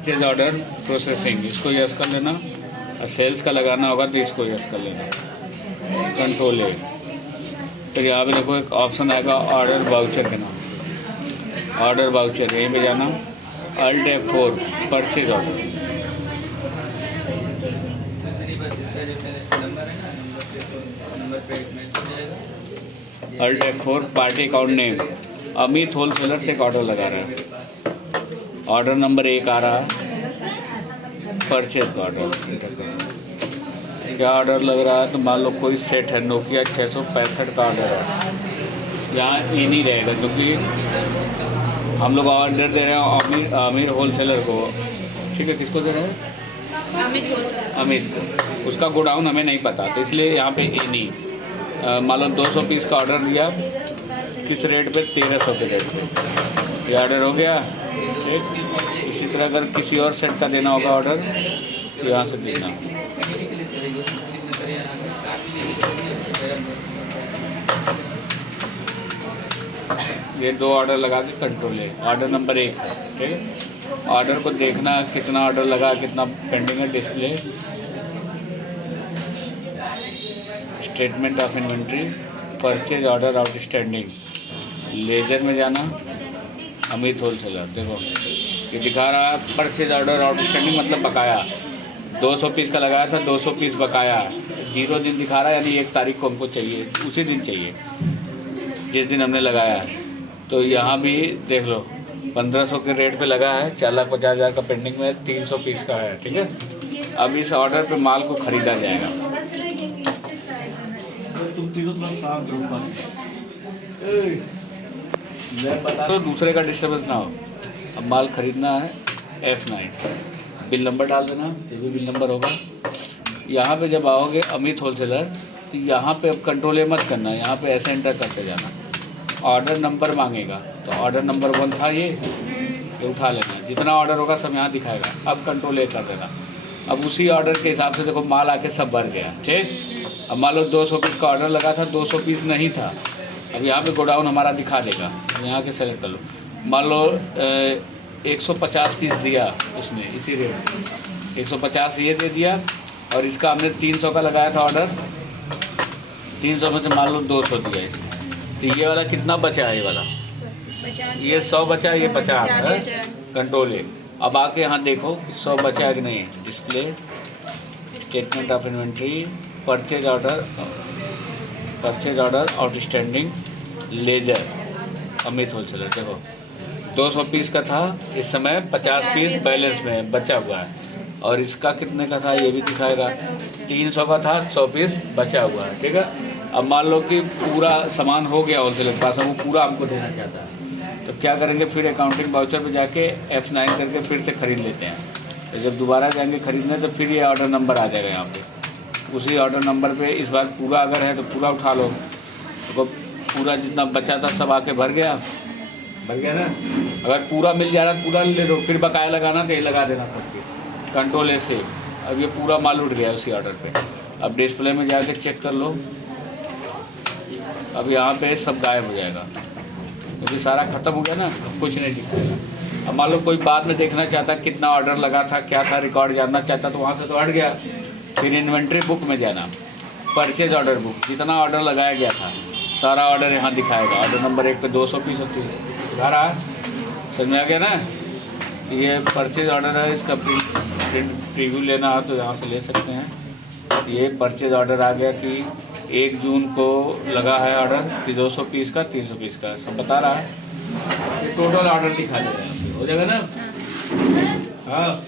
Purchase order processing, इसको yes कर लेना। और सेल्स का लगाना होगा तो इसको यस कर लेना, कंट्रोल ए। फिर यहाँ पे देखो एक ऑप्शन आएगा ऑर्डर वाउचर के नाम, ऑर्डर वाउचर, यहीं पे जाना, alt F4 purchase order. Alt F4 party account name, Amit wholesaler से एक ऑर्डर लगा रहा है, ऑर्डर नंबर 1 आ रहा है, परचेज का ऑर्डर। क्या ऑर्डर लग रहा है तो मान लो कोई सेट है, नोकिया 665 का ऑर्डर है। यहाँ ये नहीं रहेगा क्योंकि हम लोग ऑर्डर दे रहे हैं आमिर होलसेलर को, ठीक है। किसको दे रहे हैं? अमित को। उसका गोडाउन हमें नहीं पता, तो इसलिए यहाँ पे ए नहीं। मान लो 200 पीस का ऑर्डर दिया, किस रेट पे? 1300 के रेट पे। ये ऑर्डर हो गया, ठीक। इसी तरह अगर किसी और सेट का देना होगा ऑर्डर, यहाँ से देना। ये 2 ऑर्डर लगा के कंट्रोल है, ऑर्डर नंबर 1, ठीक है। ऑर्डर को देखना कितना ऑर्डर लगा, कितना पेंडिंग है, display, statement of inventory, purchase order outstanding, ledger में जाना, अमित होलसेलर। देखो ये दिखा रहा है परचेज ऑर्डर आउटस्टैंडिंग, मतलब बकाया। 200 पीस का लगाया था, 200 पीस बकाया, 0 दिन दिखा रहा है, यानी 1 तारीख को हमको चाहिए, उसी दिन चाहिए जिस दिन हमने लगाया। तो यहाँ भी देख लो 1500 के रेट पे लगा है, 4,50,000 का पेंडिंग में, 300 पीस का है, ठीक है। अब इस ऑर्डर पे माल को ख़रीदा जाएगा। मैं बता तो दूसरे का डिस्टर्बेंस ना हो। अब माल ख़रीदना है, F9, बिल नंबर डाल देना, ये भी बिल नंबर होगा। यहाँ पे जब आओगे अमित होलसेलर, तो यहाँ पे अब कंट्रोल ए मत करना, यहाँ पे ऐसे एंटर करते जाना। ऑर्डर नंबर मांगेगा, तो ऑर्डर नंबर 1 था ये उठा लेना, जितना ऑर्डर होगा सब यहाँ दिखाएगा। अब कंट्रोल ए कर देना। अब उसी ऑर्डर के हिसाब से देखो माल आके सब भर गया, ठीक। अब मान लो 200 पीस का ऑर्डर लगा था, 200 पीस नहीं था। अब यहाँ पे गोडाउन हमारा दिखा देगा, यहाँ के सेलेक्ट कर लो। मान लो 150 पीस दिया उसने, इसी रेट 150 ये दे दिया, और इसका हमने 300 का लगाया था ऑर्डर, 300 में से मान लो 200 दिया इसने, तो ये वाला कितना बचा है? ये वाला ये 100 बचा, ये 50 है, कंट्रोल है। अब आके यहाँ देखो 100 बचा है कि नहीं, display, statement of inventory, purchase order outstanding, ledger, Amit wholesaler. देखो 200 पीस का था, इस समय 50 पीस बैलेंस में बचा हुआ है, और इसका कितने का था ये भी दिखाएगा। 300 का था, 100 पीस बचा हुआ है, ठीक है। अब मान लो कि पूरा सामान हो गया होलसेलर के पास, वो पूरा हमको देना चाहता है, तो क्या करेंगे? फिर अकाउंटिंग वाउचर पे जाके F9 करके फिर से ख़रीद लेते हैं। तो जब दोबारा जाएंगे ख़रीदने, तो फिर ये ऑर्डर नंबर आ जाएगा यहाँ पे। उसी ऑर्डर नंबर पे इस बार पूरा अगर है तो पूरा उठा लो, तो पूरा जितना बचा था सब आके भर गया ना। अगर पूरा मिल जा रहा है पूरा ले लो, फिर बकाया लगाना तो ये लगा देना पड़ती, कंट्रोल ऐसे। अब ये पूरा माल उठ गया उसी ऑर्डर पे। अब डिस्प्ले में जाके चेक कर लो, अब यहाँ पे सब गायब हो जाएगा क्योंकि सारा ख़त्म हो गया ना, अब कुछ नहीं दिखाएगा। अब मान लो कोई बाद में देखना चाहता कितना ऑर्डर लगा था, क्या था, रिकॉर्ड जानना चाहता, तो वहाँ से तो हट गया। फिर इन्वेंट्री बुक में जाना, परचेज ऑर्डर बुक, जितना ऑर्डर लगाया गया था सारा ऑर्डर यहाँ दिखाएगा। ऑर्डर नंबर 1 पे 200 पीस होती है, घर आ समझ में आ गया ना। ये परचेज ऑर्डर है, इसका प्रिंट प्रीव्यू लेना हो तो यहाँ से ले सकते हैं। ये परचेज ऑर्डर आ गया कि 1 जून को लगा है ऑर्डर 200 पीस का, 300 पीस का, सब बता रहा है। टोटल ऑर्डर दिखा देगा, हो जाएगा ना। हाँ।